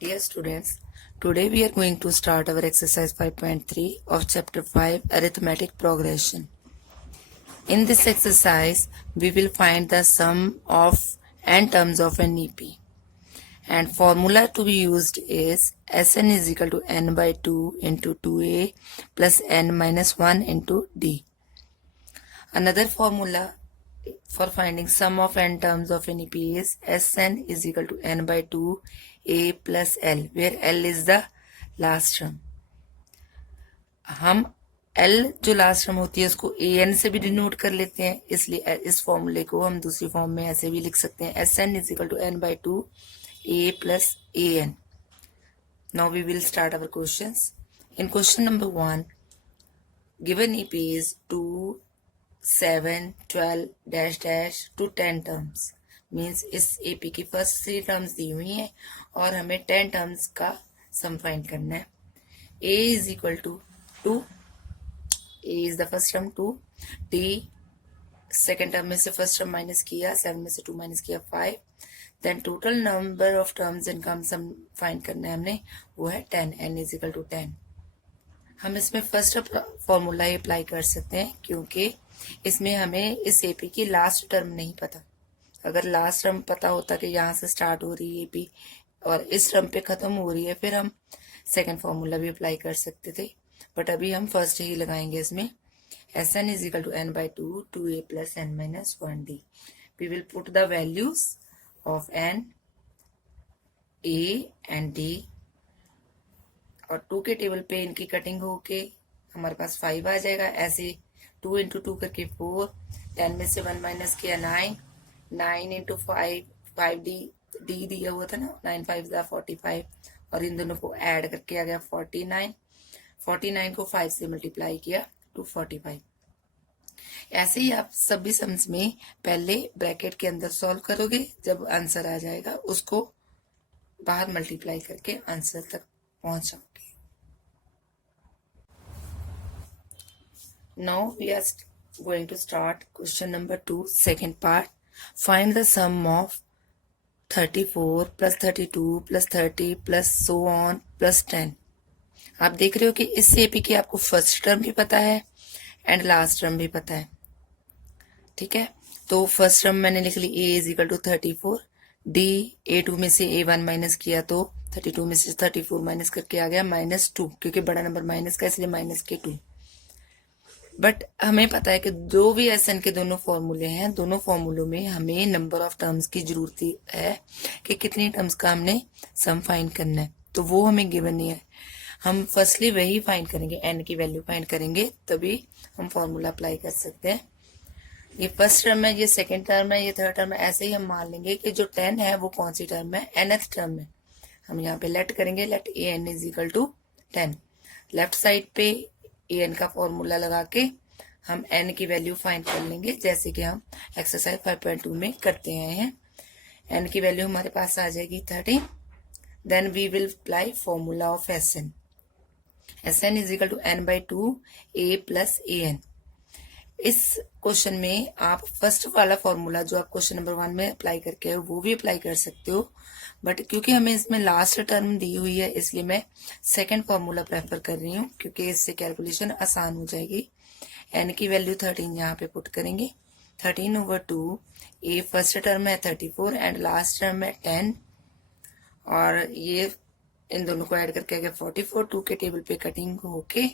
Dear students, today we are going to start our exercise 5.3 of chapter 5 arithmetic progression. In this exercise, we will find the sum of n terms of an EP. And formula to be used is Sn is equal to n by 2 into 2a plus n minus 1 into d. Another formula for finding sum of n terms of an EP is Sn is equal to n by 2 a plus l, where l is the last term. हम l जो last term होती है उसको A N से भी denote कर लेते हैं, इसलिए इस फॉर्मूले को हम दूसरी फॉर्म में ऐसे भी लिख सकते हैं S N is equal to N by two A plus A N. Now we will start our questions. In question number 1, given AP is 2 7 12 dash dash to 10 terms. Means इस एपी की first 3 terms दी हुई हैं और हमें 10 terms का sum find करना है. a is equal to 2, a is the first term 2, d second term में से फर्स्ट टर्म माइनस किया, 7 में से 2 माइनस किया 5, then total number of terms इनका हम सम फाइंड करना है हमने, वो है 10, n इज इक्वल टू 10. हम इसमें फर्स्ट फॉर्मूला अप्लाई कर सकते हैं क्योंकि इसमें हमें इस एपी की लास्ट टर्म नहीं पता. अगर लास्ट टर्म पता होता कि यहाँ से स्टार्ट हो रही है एपी और इस टर्म पे खत्म हो रही है, फिर हम सेकंड फॉर्मूला भी अप्लाई कर सकते थे, बट अभी हम फर्स्ट ही लगाएंगे इसमें. S N is equal to N by two 2a plus N minus 1d. We will put the values of N, A and D, और 2 के टेबल पे इनकी कटिंग होके हमारे पास 5 आ जाएगा. ऐसे 2 इंटू 2 करके 4, 10 में से 1 माइनस किया 9, 9 इंटू 5, 5d डी दिया हुआ था ना, 9 5 45, और इन दोनों को ऐड करके आ गया 49. 49 को 5 से मल्टीप्लाई किया टू 45. ऐसे ही आप सभी सम्स में पहले ब्रैकेट के अंदर सॉल्व करोगे, जब आंसर आ जाएगा उसको बाहर मल्टीप्लाई करके आंसर तक पहुंच जाओगे. Now we are going to start question number 2, second part. Find the sum of 34 plus 32 plus 30 plus so on plus 10. आप देख रहे हो कि इस एपी की आपको फर्स्ट टर्म भी पता है एंड लास्ट टर्म भी पता है. ठीक है, तो फर्स्ट टर्म मैंने लिख ली a is equal to 34, d a2 में से a1 माइनस किया तो 32 में से 34 माइनस करके आ गया -2, क्योंकि बड़ा नंबर माइनस का इसलिए माइनस के 2. बट हमें पता है कि जो भी एस एन के दोनों फॉर्मूले हैं, दोनों फॉर्मूलों में हमें नंबर ऑफ टर्म्स की जरूरत है कि कितनी टर्म्स का हमने सम फाइंड करना है, तो वो हमें गिवन नहीं है. हम फर्स्टली वही फाइंड करेंगे, n की वैल्यू फाइंड करेंगे, तभी हम फॉर्मूला अप्लाई कर सकते हैं. ये फर्स्ट टर्म है, ये सेकेंड टर्म है, ये थर्ड टर्म है. ऐसे ही हम मान लेंगे कि जो 10 है वो कौन सी टर्म है, nth टर्म है. हम यहाँ पे लेट करेंगे, let A N is equal to 10. Left side पे ए एन का फॉर्मूला लगा के हम n की वैल्यू फाइंड कर लेंगे, जैसे कि हम एक्सरसाइज 5.2 में करते हैं. n की वैल्यू हमारे पास आ जाएगी 30. Then we will apply formula of S N. S N is equal to N by two A plus A N. इस क्वेश्चन में आप फर्स्ट वाला फॉर्मूला जो आप क्वेश्चन नंबर 1 में अप्लाई करके हो वो भी अप्लाई कर सकते हो, बट क्योंकि हमें इसमें लास्ट टर्म दी हुई है इसलिए मैं सेकंड फॉर्मूला प्रेफर कर रही हूँ, क्योंकि इससे कैलकुलेशन आसान हो जाएगी. एन की वैल्यू 13 यहाँ पे पुट करेंगे. 13 ओवर 2, ए फर्स्ट टर्म है 34 एंड लास्ट टर्म है 10, और ये इन दोनों को ऐड करके आ गया 44. 2 के टेबल पे कटिंग होके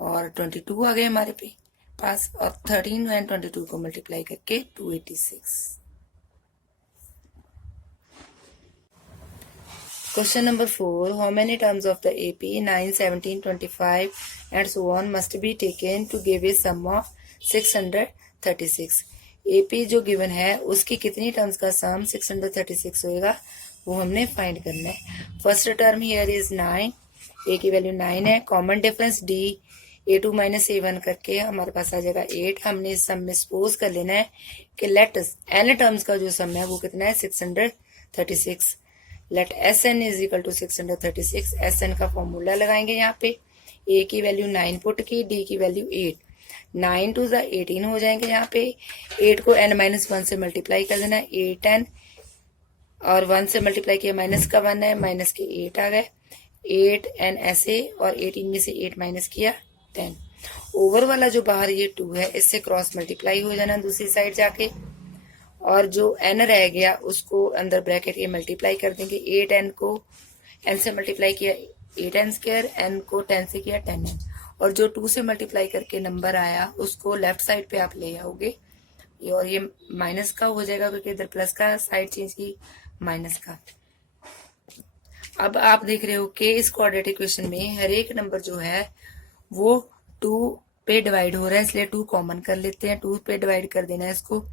और 22 आ गए हमारे पे पास, और 13 एंड 22 को मल्टीप्लाई करके 286. Question number 4. How many terms of the AP 9, 17, 25 and so on must be taken to give a sum of 636? AP जो गिवन है उसकी कितनी टर्म्स का सम 636 होएगा, वो हमने फाइंड करना है. First term here is 9, a की वैल्यू 9 है. Common difference d a2 minus a1 करके हमारे पास आ जाएगा 8. हमने इस सम में सपोज कर लेना है कि लेट n टर्म्स का जो सम है वो कितना है 636. Let S N is equal to 636. S N का फॉर्मूला लगाएंगे यहाँ पे. ए की वैल्यू 9 पुट की, डी की वैल्यू 8. 9 टू 18 हो जाएंगे यहाँ पे. 8 को n-1 से मल्टीप्लाई कर देना है. 8n और 1 से मल्टीप्लाई किया, माइनस का 1 है, माइनस के 8 आ गए, 8 एंड ऐसे, और 18 में से 8 माइनस किया 10। ओवर वाला जो बाहर ये 2 है इससे क्रॉस मल्टीप्लाई हो जाना दूसरी साइड जाके, और जो n रह गया उसको अंदर ब्रैकेट के मल्टीप्लाई कर देंगे। 8n को n से मल्टीप्लाई किया 8n स्क्वायर, n को 10 से किया 10n, और जो 2 से मल्टीप्लाई करके नंबर आया उसको लेफ्ट साइड पे आप ले आओगे, और ये माइनस का हो जाएगा क्योंकि इधर प्लस का साइड चेंज की, माइनस का। अब आप देख रहे हो कि इस क्वाड्रेटिक इक्वेशन में हर एक नंबर जो है वो 2 पे डिवाइड हो रहा है, इसलिए 2 कॉमन कर लेते हैं। 2 पे डिवाइड कर देना है इसको,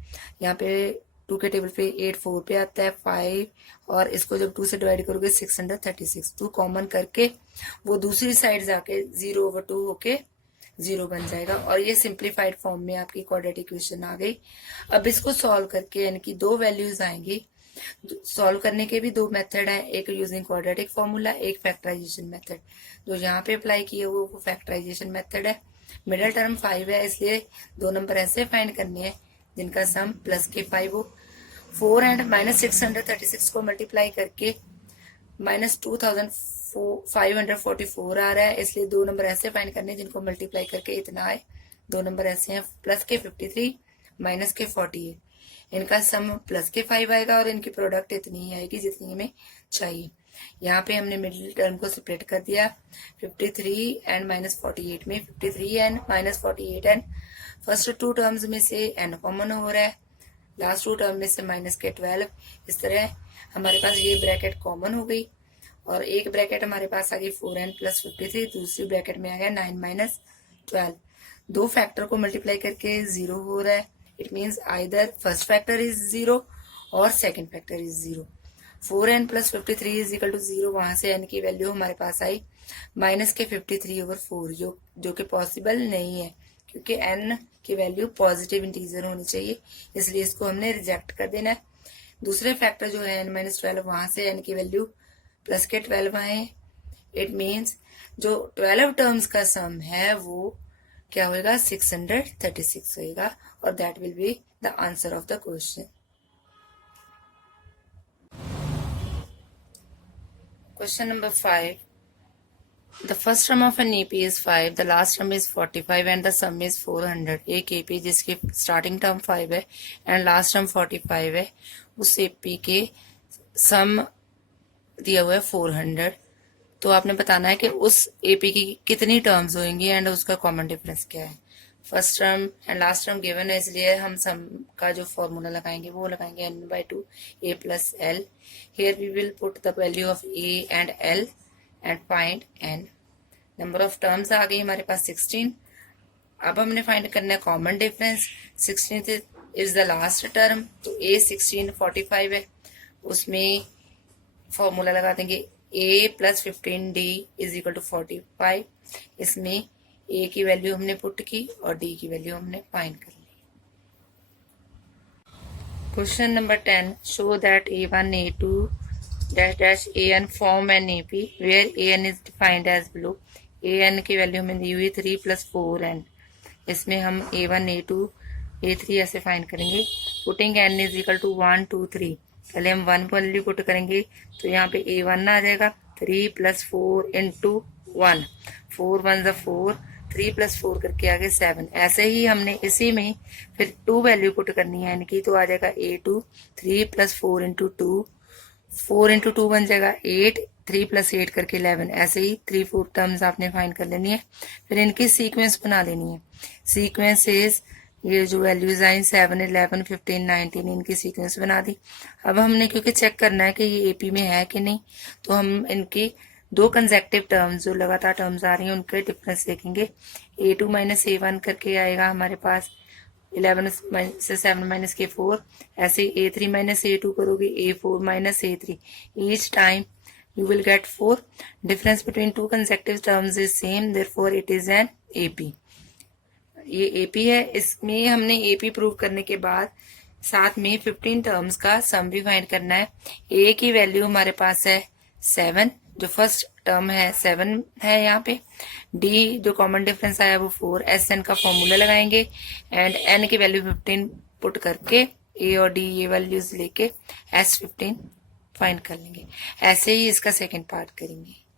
यहाँ पे 2 के टेबल पे 8 4 पे आता है 5, और इसको जब 2 से डिवाइड करोगे 636, 2 कॉमन करके वो दूसरी साइड जाके 0/2 होके 0 बन जाएगा, और ये सिंप्लीफाइड फॉर्म में आपकी क्वाड्रेटिक इक्वेशन आ गई। अब इसको सॉल्व करके यानी कि 2 वैल्यूज आएंगी। सॉल्व करने के भी 2 मेथड है, एक यूजिंग क्वाड्रेटिक फॉर्मूला, एक फैक्टराइजेशन मेथड। जो यहाँ पे अप्लाई किए वो फैक्टराइजेशन मेथड है। मिडिल टर्म 5 है, इसलिए 2 नंबर ऐसे फाइंड करने हैं जिनका सम प्लस के 5 हो। 4 एंड माइनस 636 को मल्टीप्लाई करके माइनस 2544 आ रहा है, इसलिए 2 नंबर ऐसे फाइंड करने जिनको मल्टीप्लाई करके इतना आए। 2 नंबर ऐसे हैं, प्लस के 53 माइनस के 48, इनका सम प्लस के 5 आएगा, और इनकी प्रोडक्ट इतनी ही आएगी जितनी हमें चाहिए। यहाँ पे हमने मिडिल टर्म को सेपरेट कर दिया, 53 एंड माइनस 48 में 53 and minus 48 and first 2 terms में से n कॉमन हो रहा है, लास्ट 2 टर्म में से माइनस के 12। इस तरह हमारे पास ये ब्रैकेट कॉमन हो गई, और एक ब्रैकेट हमारे पास आ गई 4n प्लस 53, दूसरी ब्रैकेट में आ गया 9 माइनस 12। 2 फैक्टर को मल्टीप्लाई करके 0 हो रहा है, it means either first factor is 0 और second factor is 0। 4n plus 53 is equal to 0, वहां से n की वैल्यू हमारे पास आई माइनस के 53/4, जो कि पॉसिबल नहीं है क्योंकि n की वैल्यू पॉजिटिव इंटीजर होनी चाहिए, इसलिए इसको हमने रिजेक्ट कर देना है। दूसरे फैक्टर जो है n माइनस 12, वहां से n की वैल्यू प्लस के 12 आए, इट मीन्स जो 12 टर्म्स का सम है वो क्या होगा, 636 होगा, और that will be the answer of the question. Question number 5, the first term of an AP is 5, the last term is 45 and the sum is 400। एक AP जिसकी स्टार्टिंग टर्म 5 है एंड लास्ट टर्म 45 है, उस AP के सम दिया हुआ है 400। तो आपने बताना है कि उस AP की कितनी टर्म्स होंगी एंड उसका कॉमन डिफरेंस क्या है। First term and last term given है, इसलिए हम सम का जो फॉर्मूला लगाएंगे वो लगाएंगे n/2 a plus l। Here we will put the value of a and l and find n। Number of terms आ गई हमारे पास 16। अब हमने फाइंड करना है common difference. 16 is the last term, तो a 16 45 है, उसमें फॉर्मूला लगा देंगे a plus 15d is equal to 45। इसमें a की वैल्यू हमने पुट की और d की वैल्यू हमने फाइंड कर ली। Question number 10, show that a1 a2 dash dash an form an AP where an is defined as below। an की वैल्यू हमें दी हुई 3 प्लस 4n, इसमें हम a1 a2 a3 ऐसे फाइंड करेंगे। Putting n is equal to 1 2 3, पहले हम 1 value put करेंगे तो यहाँ पे a1 आ जाएगा, 3 प्लस 4 इंटू 1, 4 1 ज़ा 4, 3 प्लस 4 करके आ गए 7। ऐसे ही हमने इसी में फिर 2 वैल्यू पुट करनी है इनकी, तो आ जाएगा a2, 3 प्लस 4 इंटू 2, 4 इंटू 2 बन जाएगा 8, 3 प्लस 8 करके 11। ऐसे ही 3 4 टर्म्स आपने फाइंड कर लेनी है, फिर इनकी सीक्वेंस बना लेनी है। सीक्वेंसेस ये जो वैल्यूज आई 7 11 15 19, इनकी सीक्वेंस बना दी। अब हमने क्योंकि चेक करना है कि ये एपी में है कि नहीं, तो हम इनकी 2 कंसेक्टिव टर्म्स जो लगातार टर्म्स आ रही हैं उनके डिफरेंस देखेंगे। a2 माइनस a1 करके आएगा हमारे पास 11 से 7 माइनस के 4, ऐसे a3 माइनस a2 करोगे a4 minus a3, each time you will get 4। difference between two consecutive terms is same, therefore it is an AP। ये AP है, इसमें हमने AP प्रूव करने के बाद साथ में 15 टर्म्स का सम भी फाइंड करना है। A की वैल्यू हमारे पास है 7, जो फर्स्ट टर्म है 7 है यहाँ पे। D जो कॉमन डिफरेंस आया वो 4, SN का फॉर्मूला लगाएंगे एंड N की वैल्यू 15 पुट करके A और D ये वैल्यूज लेके S15 फाइंड कर लेंगे। ऐसे ही इसका सेकंड पार्ट करेंगे।